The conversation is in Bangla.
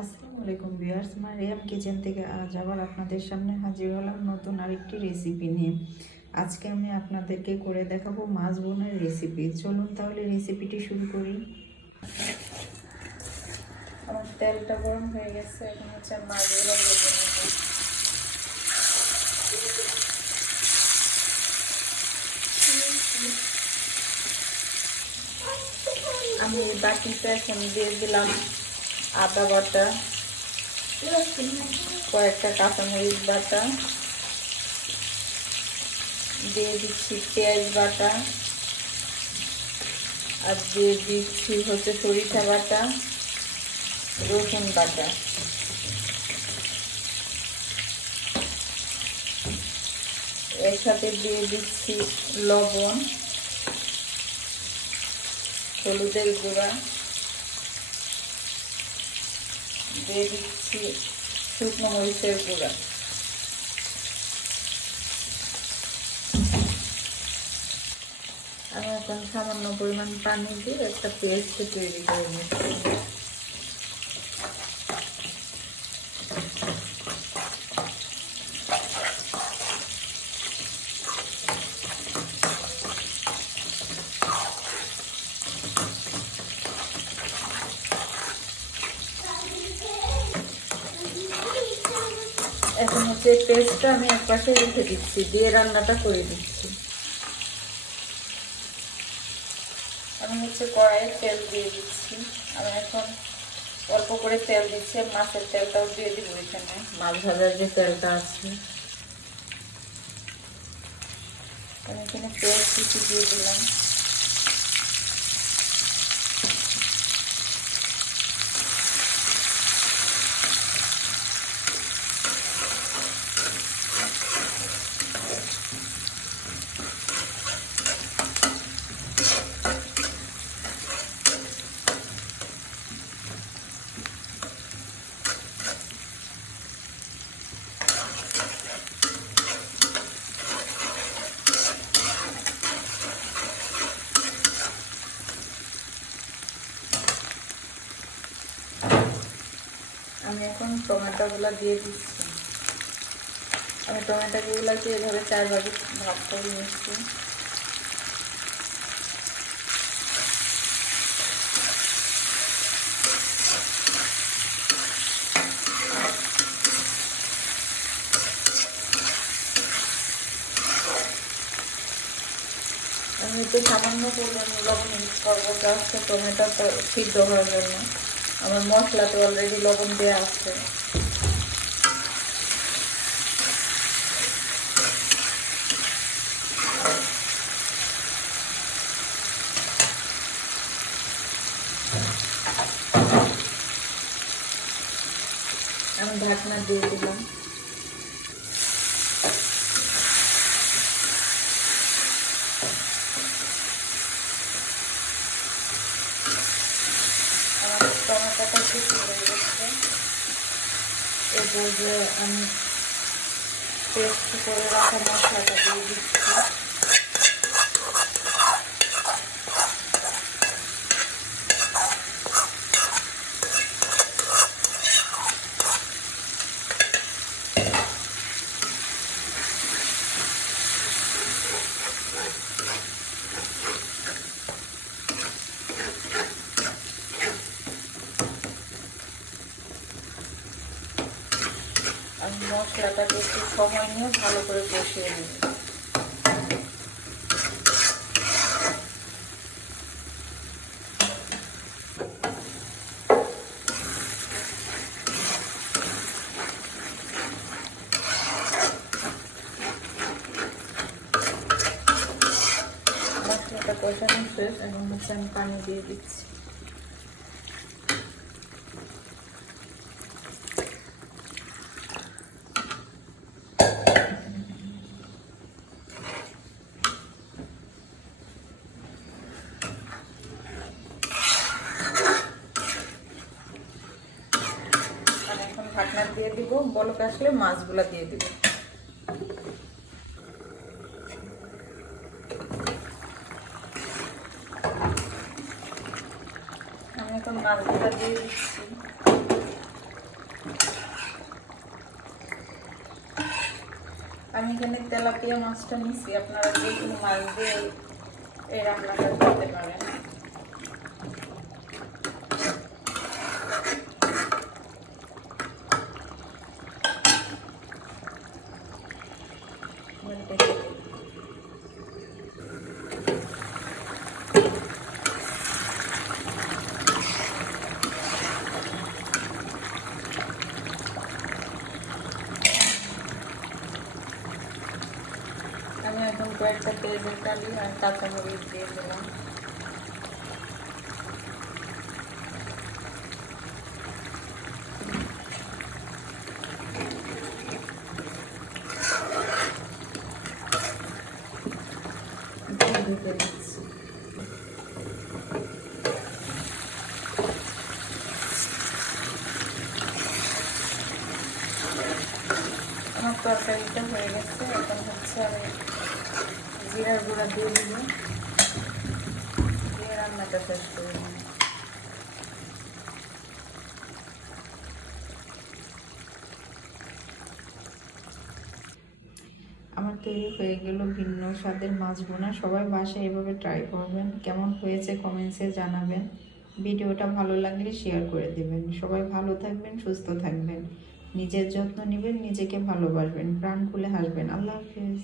আসসালামু আলাইকুম ভিউয়ার্স, মারিয়াম কিচেন থেকে আজ আবার আপনাদের সামনে হাজির হলাম নতুন আরেকটি রেসিপি নিয়ে। আজকে আমি আপনাদেরকে করে দেখাবো মাছ বোনার রেসিপি। চলুন তাহলে রেসিপিটি শুরু করি। আমার তেলটা গরম হয়ে গেছে, এখন হচ্ছে মাছগুলো ভেজে নেব। আমি বাটিতে এখন দিয়ে দিলাম আদা বাটা, কয়েকটা কাঁচামরিচ বাটা, দিয়ে দিচ্ছি পেঁয়াজ বাটা, আর দিয়ে দিচ্ছি হচ্ছে সরিষা বাটা, রসুন বাটা। এর সাথে দিয়ে দিচ্ছি লবণ, হলুদের গুঁড়া, দিয়ে দিচ্ছি শুকনো মরিচের গুঁড়া। আমি এখন সামান্য পরিমাণ পানি দিয়ে একটা পেস্ট তৈরি করে নিচ্ছি। এখন হচ্ছে পেস্টটা আমি এক পাশে রেখে দিচ্ছি, দিয়ে রান্নাটা করে দিচ্ছি। আমি হচ্ছে কড়াইয়ে তেল দিয়ে দিচ্ছি। আমি এখন অল্প করে তেল দিচ্ছি, মাছের তেলটাও দিয়ে দিব এখানে, মাছ ভাজার যে তেলটা আছে। আমি এখানে পেঁয়াজ কুচি দিয়ে দিলাম। আমি এখন টমেটোগুলো দিয়ে দিচ্ছি। আমি টমেটোগুলোকে এভাবে 4 ভাগে ভাগ করে নিচ্ছি। আমি একটু সামান্য পরিমাণে লবণ ইউজ করবো, জাস্ট টমেটোটা সিদ্ধ হওয়ার জন্য। আমার মশলাতে অলরেডি লবণ দেওয়া আছে। আমি ঢাকনা দিয়ে দিলাম। আমার টমেটোটা সিদ্ধ হয়ে গেছে। এবার যে আমি পেস্ট করে রাখা মশলাটা দিয়ে দিচ্ছি। আমি মশলাটাকে একটু সময় নিয়ে ভালো করে কষিয়ে নিই। মশলাটা কষানো শেষ, এখন হচ্ছে আমি পানি দিয়ে দিচ্ছি। ঢাকনা দিয়ে দিব, বলক আসলে মাছগুলা দিয়ে দিব। আমি এখন মাছগুলা দিয়ে দিচ্ছি। আমি এখানে তেলাপিয়া মাছটা নিচ্ছি, আপনারা যে কোনো মাছ দিয়ে এই রান্নাটা করতে পারেন। আমি এখন কয়েকটা পেঁয়াজের কালি আর কাঁচামরিচ দিয়ে দিলাম। দিতে দিচ্ছি। আমার তরকারিটা হয়ে গেছে, এখন হচ্ছে আমি জিরার গুঁড়া দিয়ে দিব, দিয়ে রান্নাটা শেষ করে নেব। আমার তৈরি হয়ে গেল ভিন্ন স্বাদের মাছ ভুনা। সবাই বাসায় এভাবে ট্রাই করবেন, কেমন হয়েছে কমেন্টসে জানাবেন। ভিডিওটা ভালো লাগলে শেয়ার করে দেবেন। সবাই ভালো থাকবেন, সুস্থ থাকবেন, নিজের যত্ন নেবেন, নিজেকে ভালোবাসবেন, প্রাণ খুলে হাসবেন। আল্লাহ হাফেজ।